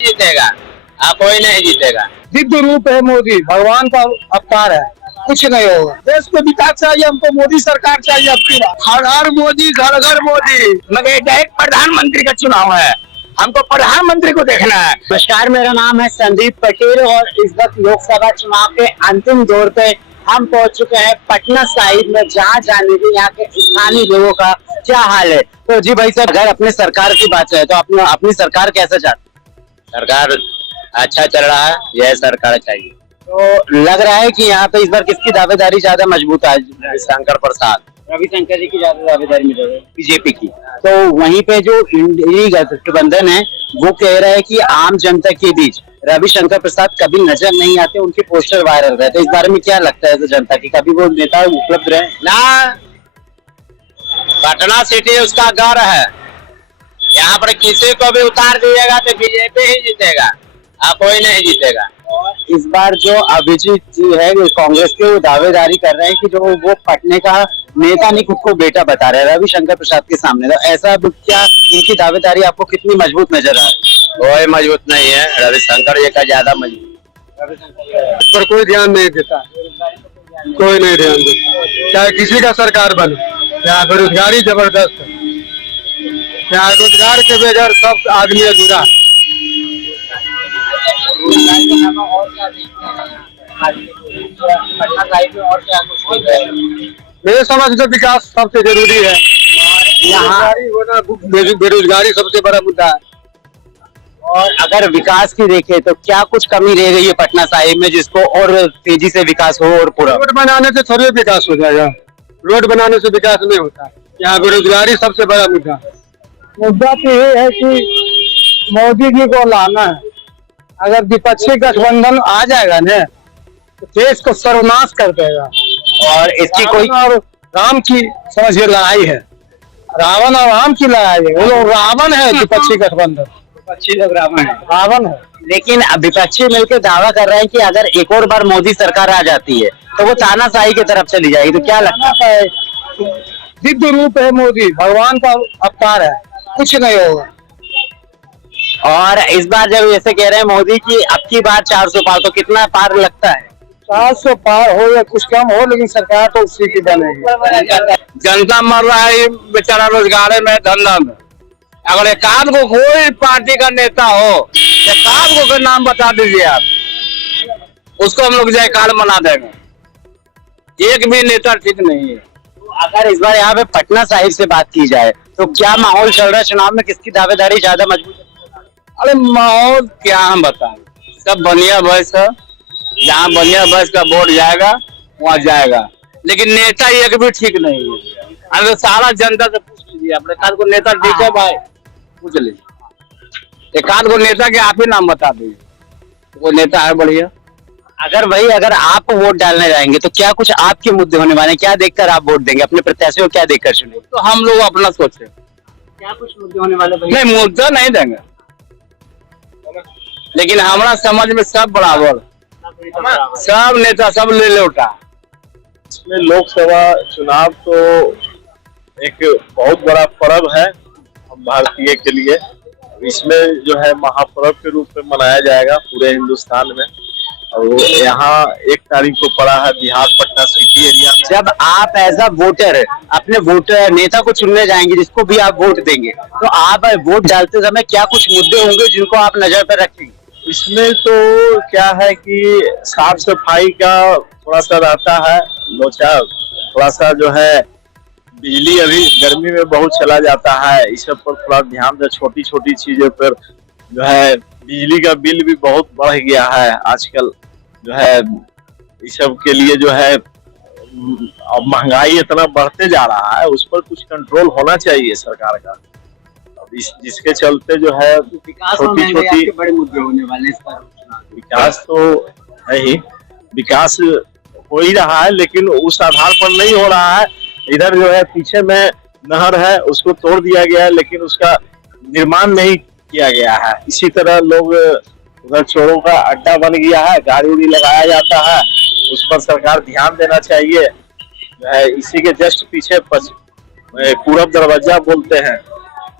जीतेगा। कोई नहीं जीतेगा। दिव्य रूप है मोदी, भगवान का अवतार है, कुछ नहीं होगा। देश को विकास चाहिए, हमको मोदी सरकार चाहिए। अब की हर हर मोदी, घर घर मोदी। मगर एक प्रधानमंत्री का चुनाव है, हमको प्रधानमंत्री को देखना है। नमस्कार, मेरा नाम है संदीप पटेल और इस वक्त लोकसभा चुनाव के अंतिम दौर पे हम पहुंच चुके हैं पटना साहिब में, जहां जानेंगे यहाँ के स्थानीय लोगों का क्या हाल है। तो जी भाई साहब, अगर अपने सरकार की बात है तो अपनी सरकार कैसे चाहते हैं? सरकार अच्छा चल रहा है, यह सरकार चाहिए। तो लग रहा है कि यहाँ पे इस बार किसकी दावेदारी ज्यादा मजबूत है? रविशंकर प्रसाद। रविशंकर जी की ज्यादा दावेदारी मिल रही है बीजेपी की। तो वहीं पे जो इंडी गठबंधन है वो कह रहा है कि आम जनता के बीच रविशंकर प्रसाद कभी नजर नहीं आते, उनके पोस्टर वायरल रहे। तो इस बारे में क्या लगता है जनता की, कभी वो नेता उपलब्ध रहे? ना, पटना सिटी उसका गढ़ है, यहाँ पर किसी को भी उतार दीजिएगा तो बीजेपी ही जीतेगा। कोई नहीं जीतेगा। इस बार जो अभिजीत जी है कांग्रेस के, वो दावेदारी कर रहे हैं कि जो वो पटने का नेता नहीं खुद को बेटा बता रहे हैं रविशंकर प्रसाद के सामने। तो ऐसा क्या इनकी दावेदारी आपको कितनी मजबूत नजर आ रही है? कोई मजबूत नहीं है, रविशंकर जी का ज्यादा मजबूत। इस पर कोई ध्यान नहीं देता, कोई नहीं ध्यान देता। चाहे किसी का सरकार बने, यहाँ बेरोजगारी जबरदस्त है, यहाँ रोजगार के बगैर सब आदमी अधूरा। मेरे समझ से विकास सबसे जरूरी है, यहाँ बेरोजगारी सबसे बड़ा मुद्दा है। और अगर विकास की देखें तो क्या कुछ कमी रह गई है पटना साहिब में जिसको और तेजी से विकास हो? और पूरा रोड बनाने से थोड़ी विकास हो जाएगा, रोड बनाने से विकास नहीं होता। यहाँ बेरोजगारी सबसे बड़ा मुद्दा है। मुद्दा तो ये है कि मोदी जी को लाना है। अगर विपक्षी गठबंधन आ जाएगा न तो देश को सर्वनाश कर देगा। और इसकी कोई और राम की समझिए लड़ाई है, रावण और राम की लड़ाई है। वो लोग रावण है, विपक्षी गठबंधन विपक्षी लोग रावण है। लेकिन विपक्षी मिलकर दावा कर रहे हैं कि अगर एक और बार मोदी सरकार आ जाती है तो वो तानाशाही की तरफ चली जाएगी। तो क्या लगता है? दिव्य रूप है मोदी, भगवान का अवतार है, कुछ नहीं होगा। और इस बार जब ऐसे कह रहे हैं मोदी की अब की बार 400 पार, तो कितना पार लगता है? 400 पार हो या कुछ कम हो, लेकिन सरकार तो उसी की बनेगी। जनता मर रहा है बेचारा रोजगार में, धंधा में। अगर एकाध को कोई पार्टी का नेता हो, एकाध को का नाम बता दीजिए आप, उसको हम लोग जयकार मना देंगे। एक भी नेता ठीक नहीं है। अगर इस बार यहाँ पे पटना साहिब से बात की जाए तो क्या माहौल चल रहा है चुनाव में? किसकी दावेदारी ज्यादा मजबूत है? अरे माहौल क्या हम बताएं, सब बनिया बस है। जहाँ बनिया बस का बोर्ड जाएगा वहाँ जाएगा, लेकिन नेता एक भी ठीक नहीं है। अगर सारा जनता से पूछ लीजिए, अपने एकाध को नेता ठीक है भाई, पूछ लीजिए। एकाध को नेता के आप ही नाम बता दीजिए, वो नेता है बढ़िया। अगर आप वोट डालने जाएंगे तो क्या कुछ आपके मुद्दे होने वाले हैं? क्या देखकर आप वोट देंगे? अपने प्रत्याशी को क्या देखकर चुनेंगे? तो हम लोग अपना सोचे, क्या कुछ मुद्दे होने वाले? नहीं मुद्दा नहीं देंगे, लेकिन हमारा समझ में सब बराबर, सब नेता सब ले लौटा। इसमें लोकसभा चुनाव तो एक बहुत बड़ा पर्व है हम भारतीय के लिए। इसमें जो है महापर्व के रूप में मनाया जाएगा पूरे हिंदुस्तान में। और यहाँ 1 तारीख को पड़ा है बिहार पटना सिटी एरिया में। जब आप एज अ वोटर अपने वोटर नेता को चुनने जाएंगे, जिसको भी आप वोट देंगे, तो आप वोट डालते समय क्या कुछ मुद्दे होंगे जिनको आप नजर पर रखेंगे? इसमें तो क्या है कि साफ सफाई का थोड़ा सा रहता है लोचा, थोड़ा सा जो है बिजली अभी गर्मी में बहुत चला जाता है, इस सब पर थोड़ा ध्यान दे। छोटी छोटी चीजों पर जो है बिजली का बिल भी बहुत बढ़ गया है आजकल, जो है इस सब के लिए जो है अब महंगाई इतना बढ़ते जा रहा है, उस पर कुछ कंट्रोल होना चाहिए सरकार का। जिसके चलते जो है छोटी छोटी बड़े मुद्दे होने वाले इस बार। विकास तो है ही, विकास हो ही रहा है, लेकिन उस आधार पर नहीं हो रहा है। इधर जो है पीछे में नहर है, उसको तोड़ दिया गया है, लेकिन उसका निर्माण नहीं किया गया है। इसी तरह लोग उधर चोरों का अड्डा बन गया है, गाड़ी उड़ी लगाया जाता है, उस पर सरकार ध्यान देना चाहिए। जो है इसी के जस्ट पीछे पूरब दरवाजा बोलते हैं,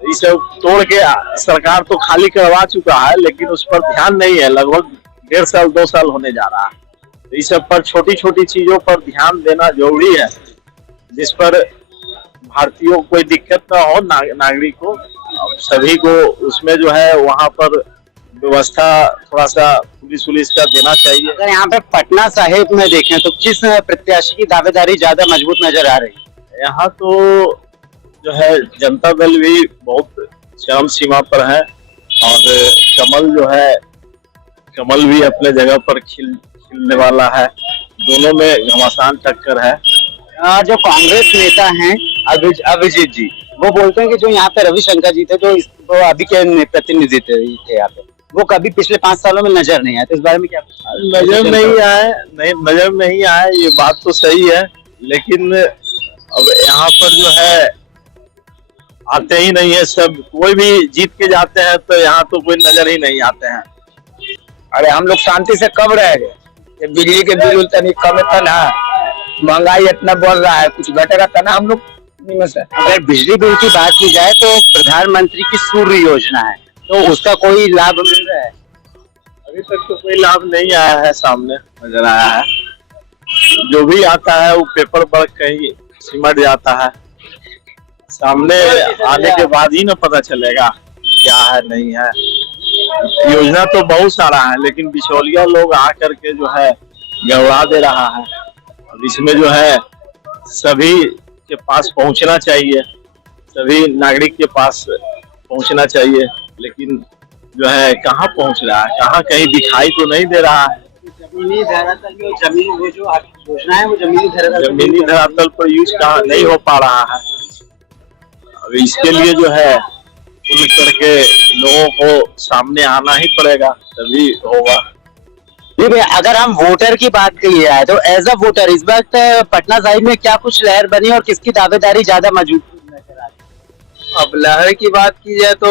ये सब तोड़ के सरकार तो खाली करवा चुका है, लेकिन उस पर ध्यान नहीं है। लगभग 1.5 साल 2 साल होने जा रहा है। तो इस सब पर छोटी छोटी चीजों पर ध्यान देना जरूरी है, जिस पर भारतीयों को कोई दिक्कत ना हो, नागरिक को, सभी को उसमें जो है वहाँ पर व्यवस्था थोड़ा सा पुलिस का देना चाहिए। अगर यहाँ पे पटना साहिब में देखें तो किस प्रत्याशी की दावेदारी ज्यादा मजबूत नजर आ रही है? यहाँ तो जो है जनता दल भी बहुत चरम सीमा पर है, और कमल जो है, कमल भी अपने जगह पर खिलने वाला है। दोनों में घमासान टक्कर है। जो कांग्रेस नेता हैं अभिजीत जी, वो बोलते हैं कि जो यहाँ पे रविशंकर जी थे, जो वो अभी के प्रतिनिधि थे यहाँ पे, वो कभी पिछले 5 सालों में नजर नहीं आए। तो इस बारे में क्या नजर नहीं आए, ये बात तो सही है, लेकिन अब यहाँ पर जो है आते ही नहीं है सब। कोई भी जीत के जाते हैं तो यहाँ तो कोई नजर ही नहीं आते हैं। अरे हम लोग शांति से कब रह गए? बिजली के बिल तनी कम था ना, महंगाई इतना बढ़ रहा है, कुछ घटेगा था ना हम लोग नहीं में से। अगर बिजली बिल की बात की जाए तो प्रधानमंत्री की सूर्य योजना है, तो उसका कोई लाभ मिल रहा है? अभी तक तो कोई लाभ नहीं आया है, सामने नजर आया है। जो भी आता है वो पेपर वर्क कहीं सिमट जाता है, सामने आने के बाद ही ना पता चलेगा क्या है नहीं है। योजना तो बहुत सारा है, लेकिन बिचौलिया लोग आकर के जो है गड़बड़ा दे रहा है। अब इसमें जो है सभी के पास पहुंचना चाहिए, सभी नागरिक के पास पहुंचना चाहिए, लेकिन जो है कहाँ पहुंच रहा है, कहाँ कहीं दिखाई तो नहीं दे रहा है। जमीनी धरातल में जमीन, वो जो योजना है वो जमीनी धरातल पर यूज कहाँ नहीं हो पा रहा है। अब इसके लिए जो है खुल करके लोगों को सामने आना ही पड़ेगा, तभी होगा। जी भैया, अगर हम वोटर की बात की जाए तो एज अ वोटर इस वक्त पटना साहिब में क्या कुछ लहर बनी और किसकी दावेदारी ज्यादा मजबूत नजर आ रही है? अब लहर की बात की जाए तो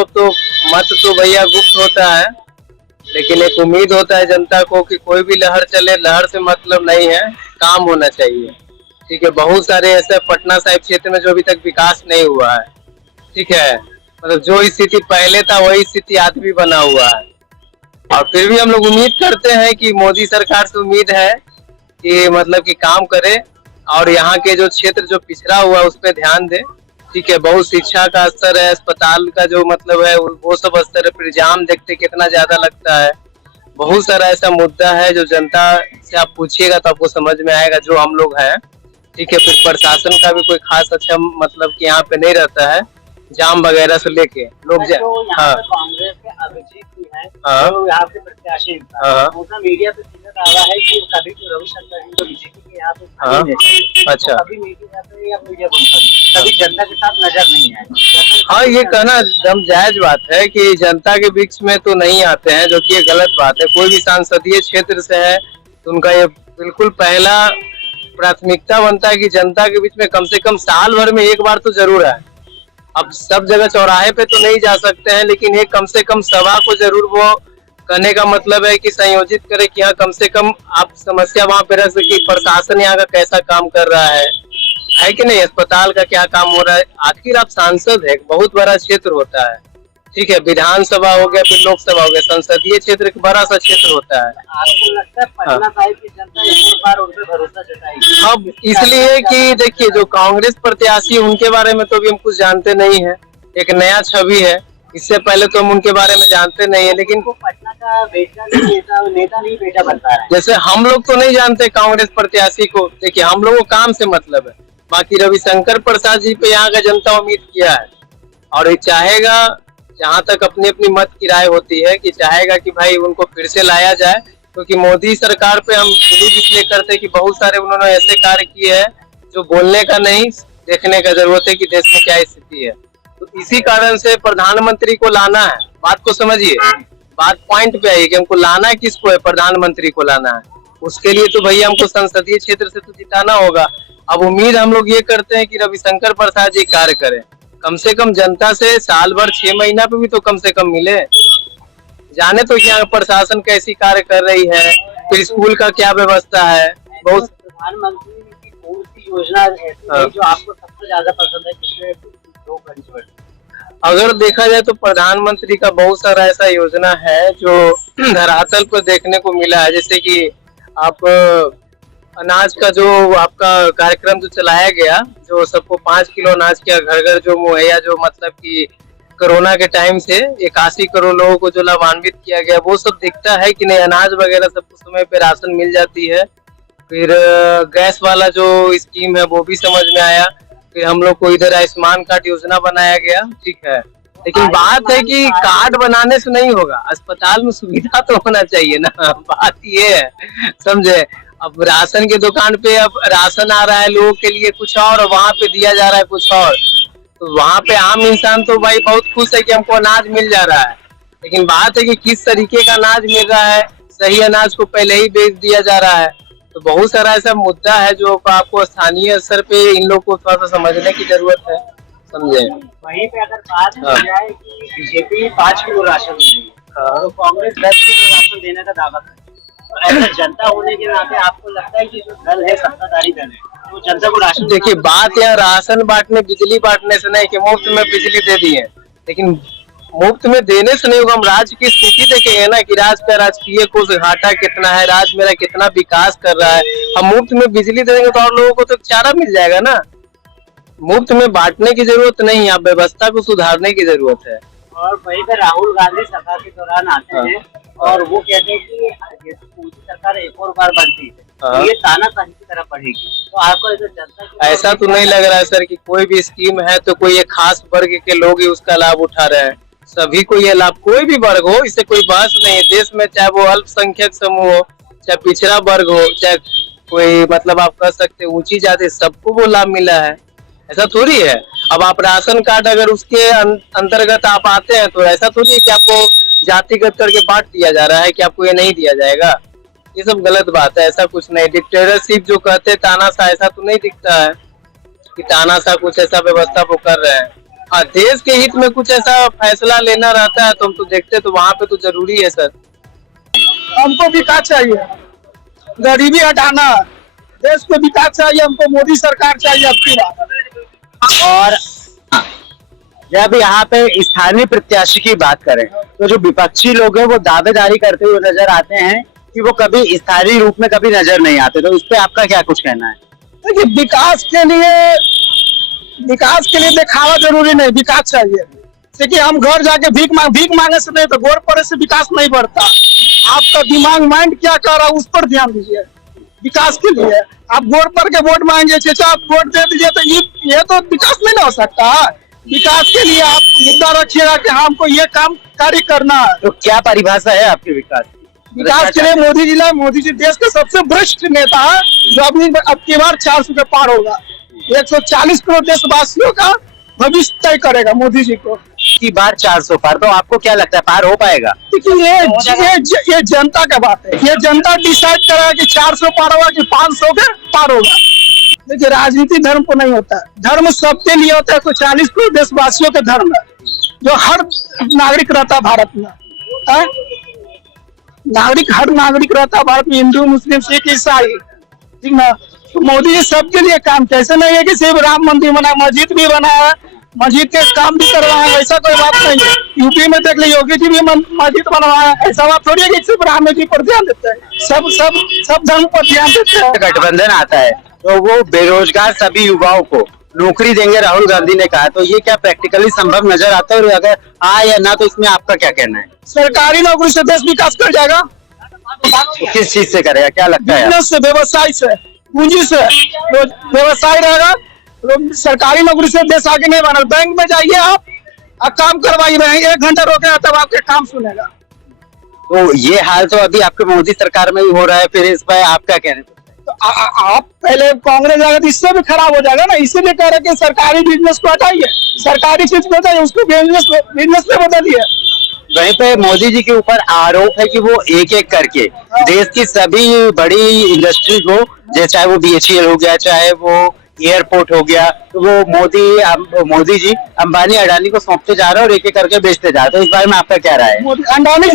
मत तो भैया गुप्त होता है, लेकिन एक उम्मीद होता है जनता को कि कोई भी लहर चले, लहर से मतलब नहीं है, काम होना चाहिए। ठीक है, बहुत सारे ऐसे पटना साहिब क्षेत्र में जो अभी तक विकास नहीं हुआ है। ठीक है, मतलब जो स्थिति पहले था वही स्थिति आज भी बना हुआ है। और फिर भी हम लोग उम्मीद करते हैं कि मोदी सरकार से उम्मीद है कि मतलब कि काम करे और यहाँ के जो क्षेत्र जो पिछड़ा हुआ है उस पर ध्यान दे। ठीक है, बहुत शिक्षा का स्तर है, अस्पताल का जो मतलब है वो सब स्तर है, फिर जाम देखते कितना ज्यादा लगता है। बहुत सारा ऐसा मुद्दा है जो जनता से आप पूछिएगा तो आपको समझ में आएगा जो हम लोग हैं। ठीक है, फिर प्रशासन का भी कोई खास अच्छा मतलब कि यहाँ पे नहीं रहता है, जाम वगैरह से लेके लोग हाँ, कांग्रेस के अभिजीत जी हैं, हाँ, तो यहाँ पे प्रत्याशी हैं। मीडिया पे सीधा दावा है कि कभी तो रविशंकर जी जो बीजेपी के यहाँ पे हाँ, अच्छा, कभी मीडिया पे या मीडिया कभी जनता के साथ नजर नहीं आए। हाँ, ये कहना एकदम जायज बात है कि जनता के बीच में तो नहीं आते हैं, जो कि ये गलत बात है। कोई भी संसदीय क्षेत्र से है तो उनका ये बिल्कुल पहला प्राथमिकता बनता है कि जनता के बीच में कम से कम साल भर में एक बार तो जरूर है। अब सब जगह चौराहे पे तो नहीं जा सकते हैं, लेकिन ये कम से कम सभा को जरूर, वो कहने का मतलब है कि संयोजित करे कि यहाँ कम से कम आप समस्या वहां पे रख सके, प्रशासन यहाँ का कैसा काम कर रहा है कि नहीं, अस्पताल का क्या काम हो रहा है। आखिर आप सांसद है, बहुत बड़ा क्षेत्र होता है। ठीक है, विधानसभा हो गया, फिर लोकसभा हो गया, संसदीय क्षेत्र एक बड़ा सा क्षेत्र होता है। आपको लगता है पटना साहिब की जनता एक बार उन पे भरोसा जताएगी? अब इसलिए कि देखिए, जो कांग्रेस प्रत्याशी उनके बारे में तो अभी हम कुछ जानते नहीं है, एक नया छवि है, इससे पहले तो हम उनके बारे में जानते नहीं है। लेकिन पटना का बेटा नहीं, नेता नहीं बेटा बनता है। जैसे हम लोग तो नहीं जानते कांग्रेस प्रत्याशी को, देखिए हम लोगों को काम से मतलब है। बाकी रविशंकर प्रसाद जी पे यहाँ का जनता उम्मीद किया है, और ये चाहेगा, जहाँ तक अपनी अपनी मत की राय होती है, कि चाहेगा कि भाई उनको फिर से लाया जाए, क्योंकि मोदी सरकार पे हम बिलीव इसलिए करते हैं कि बहुत सारे उन्होंने ऐसे कार्य किए हैं जो बोलने का नहीं, देखने का जरूरत है कि देश में क्या स्थिति है। तो इसी कारण से प्रधानमंत्री को लाना है। बात को समझिए, बात पॉइंट पे आई कि हमको लाना किसको है, प्रधानमंत्री को लाना है। उसके लिए तो भैया हमको संसदीय क्षेत्र से तो जिताना होगा। अब उम्मीद हम लोग ये करते हैं कि रविशंकर प्रसाद जी कार्य करें, कम से कम जनता से साल भर 6 महीना पे भी तो कम से कम मिले, जाने तो यहाँ प्रशासन कैसी कार्य कर रही है, फिर स्कूल का क्या व्यवस्था है। बहुत प्रधानमंत्री की कौन सी योजना ऐसी है जो आपको सबसे ज्यादा पसंद है पिछले 2 घंटे? अगर देखा जाए तो प्रधानमंत्री का बहुत सारा ऐसा योजना है जो धरातल पर देखने को मिला है। जैसे कि आप अनाज का जो आपका कार्यक्रम जो चलाया गया, जो सबको 5 किलो अनाज किया घर घर जो मुहैया, जो मतलब कि कोरोना के टाइम से 81 करोड़ लोगों को जो लाभान्वित किया गया, वो सब दिखता है कि नहीं, अनाज वगैरह सबको समय पे राशन मिल जाती है। फिर गैस वाला जो स्कीम है वो भी समझ में आया। फिर हम लोग को इधर आयुष्मान कार्ड योजना बनाया गया, ठीक है। लेकिन बात है कि कार्ड बनाने से नहीं होगा, अस्पताल में सुविधा तो होना चाहिए ना। बात ये है, समझे। अब राशन के दुकान पे अब राशन आ रहा है लोगों के लिए कुछ और वहाँ पे दिया जा रहा है कुछ और, तो वहाँ पे आम इंसान तो भाई बहुत खुश है कि हमको अनाज मिल जा रहा है। लेकिन बात है कि किस तरीके का अनाज मिल रहा है, सही अनाज को पहले ही बेच दिया जा रहा है। तो बहुत सारा ऐसा मुद्दा है जो आपको स्थानीय स्तर पे इन लोग को थोड़ा सा समझने की जरूरत है, समझे। वहीं पे अगर बात की जाए कि बीजेपी 5 किलो राशन दे रही है, तो कांग्रेस 10 किलो राशन देने का दावा कर रही है। तो ऐसा जनता होने के नाते आपको लगता है कि जो दल है, सत्ताधारी दल है, तो जनता को राशन, देखिए बात यहाँ राशन बांटने, बिजली बांटने से नहीं कि मुफ्त में बिजली दे दी है, लेकिन मुफ्त में देने से नहीं होगा। हम राज्य की स्थिति देखेंगे ना कि राज्य का राजकीय कोष घाटा कितना है, राज्य मेरा कितना विकास कर रहा है। हम मुफ्त में बिजली देंगे तो और लोगों को तो चारा मिल जाएगा ना। मुफ्त में बांटने की जरूरत नहीं, आप व्यवस्था को सुधारने की जरूरत है। और वहीं पे राहुल गांधी सभा के दौरान आते हैं और वो कहते हैं कि मोदी सरकार एक और बार बनती है तो ये तानाशाही की तरफ बढ़ेगी। तो आपको जनता ऐसा तो नहीं लग रहा है सर कि कोई भी स्कीम है तो कोई एक खास वर्ग के लोग ही उसका लाभ उठा रहे हैं। सभी को ये लाभ, कोई भी वर्ग हो, इससे कोई बहस नहीं है देश में, चाहे वो अल्पसंख्यक समूह हो, चाहे पिछड़ा वर्ग हो, चाहे कोई मतलब आप कह सकते ऊंची जाति, सबको वो लाभ मिला है। ऐसा थोड़ी है। अब आप राशन कार्ड अगर उसके अंतर्गत आप आते हैं तो ऐसा थोड़ी है कि आपको जातिगत करके बांट दिया जा रहा है कि आपको ये नहीं दिया जाएगा। ये सब गलत बात है, ऐसा कुछ नहीं। डिक्टेटरशिप जो कहते हैं तानाशाह, ऐसा तो नहीं दिखता है कि तानाशाह कुछ ऐसा व्यवस्था वो कर रहे हैं। हाँ, देश के हित में कुछ ऐसा फैसला लेना रहता है तो हम तो देखते, तो वहाँ पे तो जरूरी है सर। हमको विकास चाहिए, गरीबी हटाना, देश को विकास चाहिए, हमको मोदी सरकार चाहिए अब की बात। और जब यहाँ पे स्थानीय प्रत्याशी की बात करें तो जो विपक्षी लोग हैं वो दावेदारी करते हुए नजर आते हैं कि वो कभी स्थानीय रूप में कभी नजर नहीं आते, तो इस पे आपका क्या कुछ कहना है? देखिए विकास के लिए दिखावा जरूरी नहीं, विकास चाहिए। देखिए हम घर जाके भीख मांगे से नहीं, तो गोर पड़े से विकास नहीं बढ़ता। आपका दिमाग माइंड क्या कर रहा है उस पर ध्यान दीजिए। विकास के लिए आप गोर पर के वोट मांगे, चाचा आप वोट दे दीजिए, तो ये तो विकास नहीं हो सकता। विकास के लिए आप मुद्दा रखिएगा कि हमको ये काम कार्य करना है। तो क्या परिभाषा है आपके विकास की? विकास के लिए मोदी जी देश के सबसे वरिष्ठ नेता है, जो अब की बार 400 के पार होगा। 140 करोड़ देशवासियों का भविष्य तय करेगा मोदी जी को। की बार 400 पार, तो आपको क्या लगता है पार हो पाएगा? देखिए ये जनता का बात है, ये जनता डिसाइड करेगा कि 400 पार होगा कि 500 के पार होगा। देखिए राजनीति धर्म को नहीं होता है, धर्म सबके लिए होता है। तो 40 करोड़ देशवासियों के धर्म है, जो हर नागरिक रहता है भारत में। हर नागरिक रहता है भारत में, हिंदू, मुस्लिम, सिख, ईसाई, ठीक ना। तो मोदी जी सबके लिए काम, कैसे नहीं है कि सिर्फ राम मंदिर बनाया, मस्जिद भी बनाया, मस्जिद के काम भी करवाया, ऐसा कोई बात नहीं है। यूपी में देख लीजिए, योगी जी भी मस्जिद बनवाया, ऐसा बात थोड़ी है कि सिर्फ राम जी पर ध्यान देते हैं। सब धर्म पर ध्यान देते हैं। गठबंधन आता है तो वो बेरोजगार सभी युवाओं को नौकरी देंगे, राहुल गांधी ने कहा, तो ये क्या प्रैक्टिकली संभव नजर आता है? और अगर या ना तो इसमें आपका क्या कहना है? सरकारी नौकरी से देश विकास कर जाएगा। तो किस चीज से करेगा, क्या लगता है? बिजनेस से, व्यवसाय से, पूंजी से। व्यवसाय रहेगा, सरकारी नौकरी से देश आगे नहीं बढ़ेगा। बैंक में जाइए आप काम करवाइए, 1 घंटा रोकेगा तब आपके काम सुनेगा। तो ये हाल तो अभी आपके मोदी सरकार में ही हो रहा है, फिर इस पर आप क्या कह रहे हैं? तो आप पहले कांग्रेस जाएगा तो इससे भी खराब हो जाएगा ना। इसीलिए कह रहे कि सरकारी बिजनेस को हटाइए, सरकारी चीज को हटाइए, उसको बिजनेस में बदलिए। वहीं पे मोदी जी के ऊपर आरोप है कि वो एक एक करके देश की सभी बड़ी इंडस्ट्री को, जैसे चाहे वो BHEL हो गया, चाहे वो एयरपोर्ट हो गया, तो वो मोदी जी अंबानी अडानी को सौंपते जा रहे हैं और एक एक करके बेचते जा रहे हैं। तो इस बारे में आपका क्या राय है? अंबानी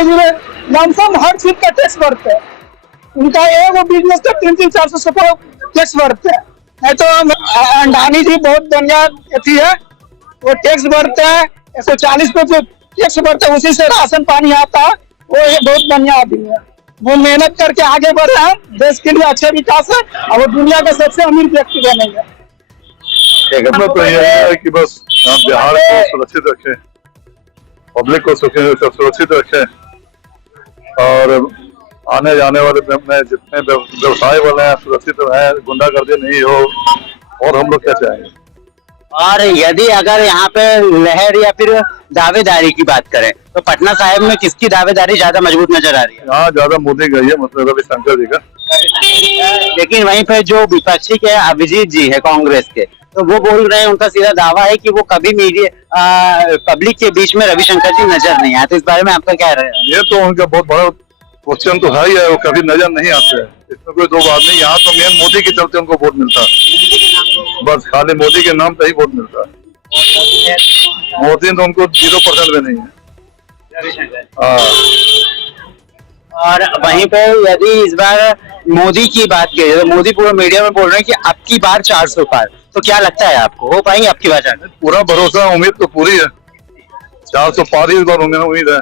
जी में लमसम हर चीज का टैक्स भरते हैं। उनका एक बिजनेस का 300-400 टैक्स भरते हैं। नहीं तो अंबानी जी बहुत बढ़िया अथी है, वो टैक्स भरते हैं, 140 पे जो टैक्स भरते हैं उसी से राशन पानी आता है। वो ये बहुत बढ़िया आदमी है, वो मेहनत करके आगे बढ़ रहे हैं, देश के लिए अच्छा विकास है और वो दुनिया के सबसे अमीर व्यक्ति बनेंगे। तो ये है कि बस हम बिहार को सुरक्षित रखें, पब्लिक को सुरक्षित रखें और आने जाने वाले में जितने व्यवसाय वाले हैं सुरक्षित रहे, गुंडागर्दी नहीं हो, और हम लोग क्या चाहेंगे। और यदि अगर यहाँ पे लहर या फिर दावेदारी की बात करें तो पटना साहिब में किसकी दावेदारी ज्यादा मजबूत नजर आ रही है? यहाँ ज्यादा मोदी गई है, मतलब रविशंकर जी का। लेकिन वहीं पे जो विपक्षी के अभिजीत जी है कांग्रेस के, तो वो बोल रहे हैं, उनका सीधा दावा है कि वो कभी मीडिया पब्लिक के बीच में रविशंकर जी नजर नहीं आते। इस बारे में आपका क्या राय है? ये तो उनका बहुत बड़ा क्वेश्चन तो है ही है, वो कभी नजर नहीं आते हैं, इसमें कोई दो बात नहीं। यहाँ तो मेन मोदी के चलते उनको वोट मिलता है, बस खाली मोदी के नाम पे ही वोट मिलता है। मोदी तो उनको 0% भी नहीं है। हाँ। और वहीं पे यदि इस बार मोदी की बात की जाए तो मोदी पूरा मीडिया में बोल रहे हैं कि अब की बार 400 पार, तो क्या लगता है आपको हो पाएंगे अब की बार? पूरा भरोसा, उम्मीद तो पूरी है, 400 पार ही इस बार उम्मीद है।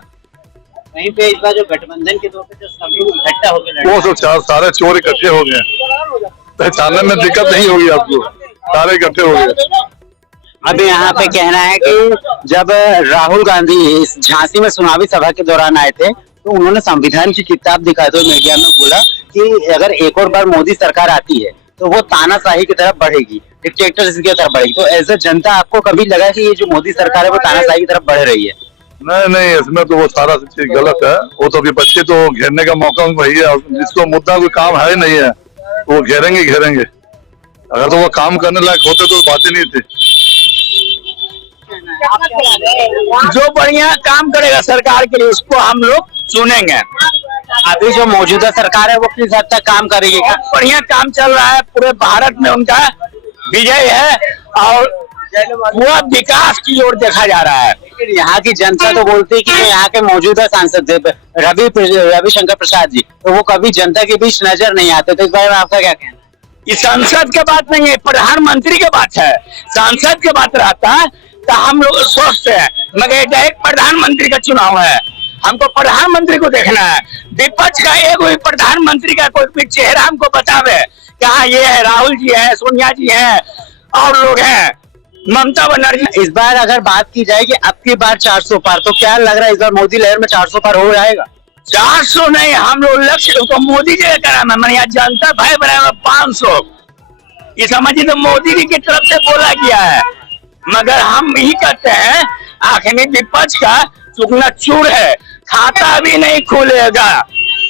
वहीं पे इस बार जो गठबंधन के तौर पे जो सभी इकट्ठा हो गए, वो सब सारे चोर इकट्ठे हो गए, पहचानने में दिक्कत नहीं होगी आपको, सारे इकट्ठे हो गए। अब यहाँ पे कहना है कि जब राहुल गांधी इस झांसी में चुनावी सभा के दौरान आए थे तो उन्होंने संविधान की किताब दिखाते हुए मीडिया में बोला कि अगर एक और बार मोदी सरकार आती है तो वो तानाशाही की तरफ बढ़ेगी, डिक्टेटरशिप की तरफ बढ़ेगी। तो एज ए जनता आपको कभी लगा कि ये जो मोदी सरकार है वो तानाशाही की तरफ बढ़ रही है? नहीं, इसमें तो वो सारा चीज गलत है। वो तो विपक्षी तो घेरने का मौका वही है, जिसको मुद्दा कोई काम है ही नहीं है वो घेरेंगे। अगर तो वो काम करने लायक होते तो बात ही नहीं थी। जो बढ़िया काम करेगा सरकार के लिए उसको हम लोग चुनेंगे। अभी जो मौजूदा सरकार है वो किस हद तक काम करेगी? बढ़िया काम चल रहा है, पूरे भारत में उनका विजय है और पूरा विकास की ओर देखा जा रहा है। लेकिन यहाँ की जनता तो बोलती है कि जो यहाँ के मौजूदा सांसद थे रविशंकर प्रसाद जी, तो वो कभी जनता के बीच नजर नहीं आते। तो इस बारे में आपका क्या कहना है? ये संसद के बात नहीं है, प्रधानमंत्री के बात है। सांसद के बात रहता तो हम लोग सोचते हैं, मगर डायरेक्ट प्रधानमंत्री का चुनाव है, हमको प्रधानमंत्री को देखना है। विपक्ष का एक भी प्रधानमंत्री का कोई भी चेहरा हमको बतावे कि हाँ ये है, राहुल जी है, सोनिया जी है और लोग हैं, ममता बनर्जी। इस बार अगर बात की जाए कि अब की बार 400 पार, तो क्या लग रहा है इस बार मोदी लहर में 400 पार हो जाएगा? 400 नहीं, हम लोग लक्ष्य तो मोदी जी का कराना, मैंने यहाँ जनता भाई बनाया 500। ये समझिए तो मोदी जी की तरफ से बोला गया है, मगर हम यही कहते हैं आखिर में विपक्ष का चुकना चूर है, खाता भी नहीं खुलेगा।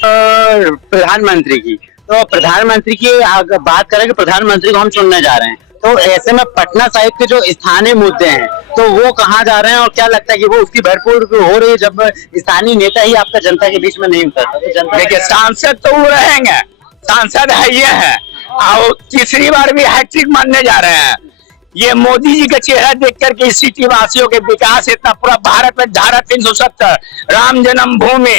प्रधानमंत्री की तो प्रधानमंत्री की अगर बात करें कि प्रधानमंत्री को हम चुनने जा रहे हैं, तो ऐसे में पटना साहिब के जो स्थानीय मुद्दे हैं तो वो कहाँ जा रहे हैं और क्या लगता है कि वो उसकी भरपूर हो रही है जब स्थानीय नेता ही आपका जनता के बीच में नहीं उतरता? तो जनता देखिए सांसद तो वो रहेंगे, सांसद है ये है और तीसरी बार भी हैट्रिक मानने जा रहे हैं। ये मोदी जी का चेहरा देख करके इस सिटी वासियों के विकास इतना पूरा भारत में धारा 370 राम जन्मभूमि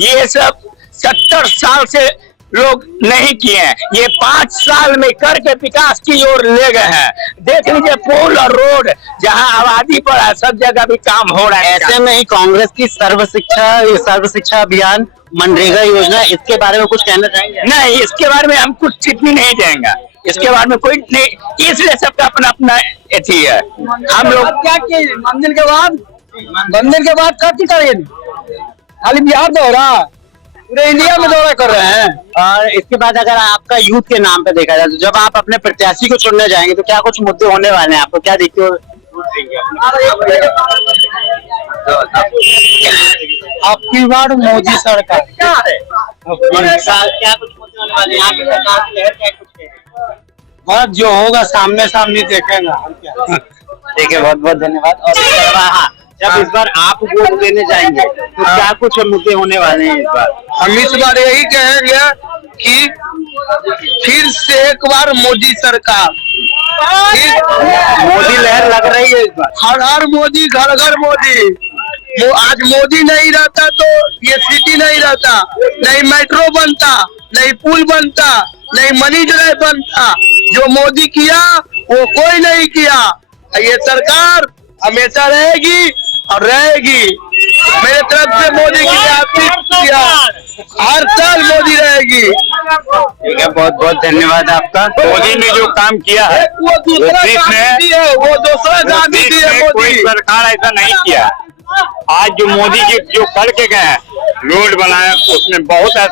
ये सब 70 साल से लोग नहीं किए हैं, ये 5 साल में करके विकास की ओर ले गए हैं। देख लीजिए पुल और रोड जहां आबादी पर है सब जगह भी काम हो रहा है। ऐसे में ही कांग्रेस की सर्व शिक्षा अभियान, मनरेगा योजना, इसके बारे में कुछ कहना चाहेंगे? नहीं, इसके बारे में हम कुछ टिप्पणी नहीं देंगे, इसके बारे में कोई नहीं, इसलिए सबका अपना अपना एथी है। हम लोग क्या किए मंदिर के बाद कथी करेंगे? खाली बिहार दौरा, पूरे इंडिया में दौरा कर रहे हैं। और इसके बाद अगर आपका यूथ के नाम पे देखा जाए तो जब आप अपने प्रत्याशी को चुनने जाएंगे तो क्या कुछ मुद्दे होने वाले हैं? आपको क्या देखते हो? आपकी बार मोदी सरकार क्या कुछ मुद्दे होने वाले हैं? यहाँ की सरकार की लहर क्या कुछ है? बस जो होगा सामने सामने देखेंगे। ठीक है, बहुत बहुत धन्यवाद। और इसके अलावा हाँ, जब इस बार आप वोट देने जाएंगे तो क्या कुछ मुद्दे होने वाले हैं इस बार? हम इस बार यही कहेंगे कि फिर से एक बार मोदी सरकार, मोदी लहर लग रही है इस बार। हर हर मोदी, घर घर मोदी। आज मोदी नहीं रहता तो ये सिटी नहीं रहता, नहीं मेट्रो बनता, नहीं पुल बनता, नहीं मनी ड्राइव बनता। जो मोदी किया वो कोई नहीं किया। ये सरकार हमेशा रहेगी और रहेगी। मेरे तरफ से मोदी की हर साल मोदी रहेगी। ठीक है, बहुत बहुत धन्यवाद आपका। मोदी ने जो काम किया है वो दूसरा गांधी है, वो दूसरा गांधी है। कोई मोदी सरकार ऐसा नहीं किया। आज जो मोदी जी जो करके गए हैं, रोड बनाए, उसमें बहुत ऐसा